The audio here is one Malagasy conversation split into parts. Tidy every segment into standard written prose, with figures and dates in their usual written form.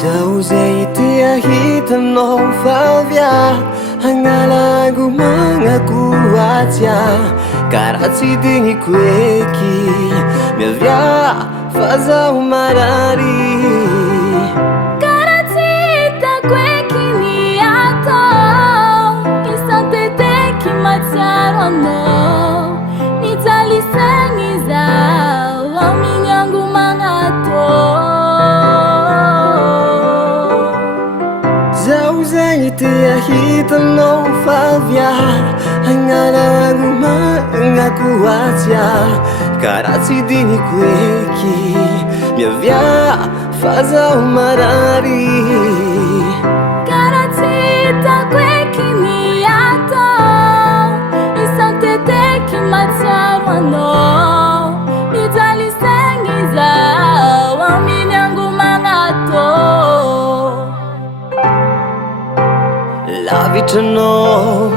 Zao zay tia hitanao favya Hanalago mangakuatya Karaha tsy diniko eky Miavya fa zaho marary Karaha tsy hitako eky ny atao Isanteteky mahatsiaro anao Nijaly saigny zaho amin'ny ango magnatao Zao zay tia hitanao favya Hanalago mangakuatya Karaha tsy diniko eky Miavya fa zaho marary Karaha tsy hitako eky ny atao Isanteteky mahatsiaro anao Nijaly saigny zaho amin'ny ango magnatao Lavitranao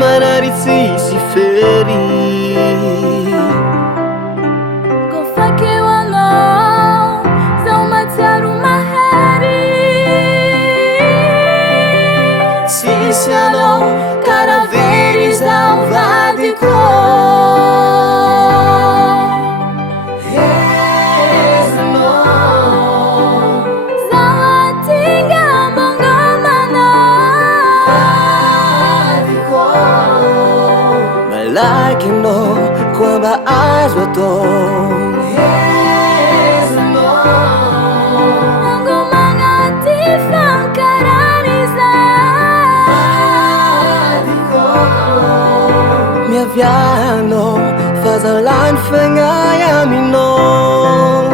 marary tsisy fery Fakeo anao, zaho mahatsiaro mahery Tsisy anao, karaha very zaho vadiko Hezanao Zaho atinga ambangomana vadiko Malaky anao, koa mba azo atao Miaviano fa zalany fagnay aminao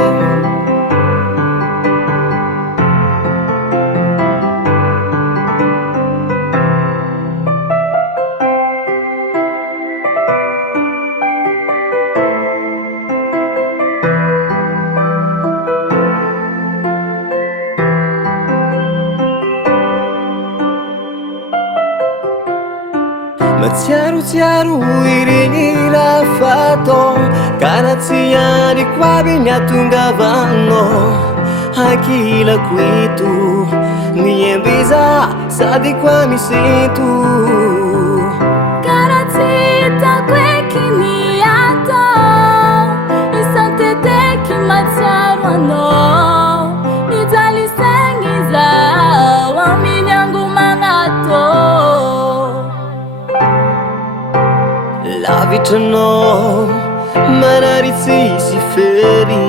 Matsiarotsiaro iregny raha fatao Karaha tsy aniko aby ny ahatongavanao Ankilako ito Niembiza sady koa misinto Karaha tsy hitako eky ny atao Isanteteky mahatsiaro anao Nijaly saigny zaho amin'ny ango magnatao Lavitranao marary tsisy fery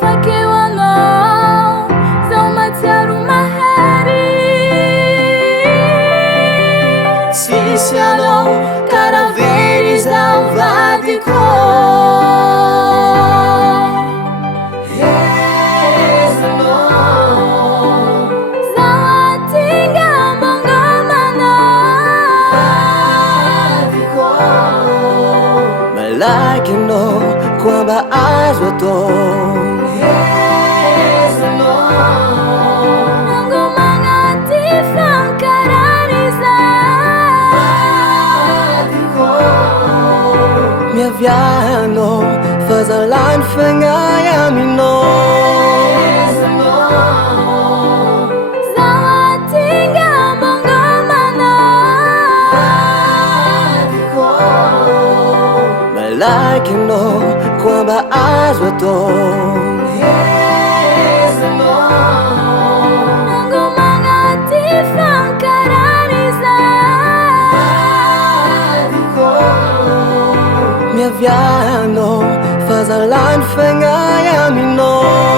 Fakeo anao, zaho mahatsiaro mahery Tsisy anao, karaha very zaho vadiko Hezanao Zaho atinga ambangomana vadiko Malaky anao, koa mba azo atao Ango magnaty fankarariza vadiko Miaviano fa zalany fagnay aminao Zaho atinga ambangomana vadiko Malaky anao, koa mba azo atao Ango magnaty fankarariza vadiko Miaviano fa zalany fagnay aminao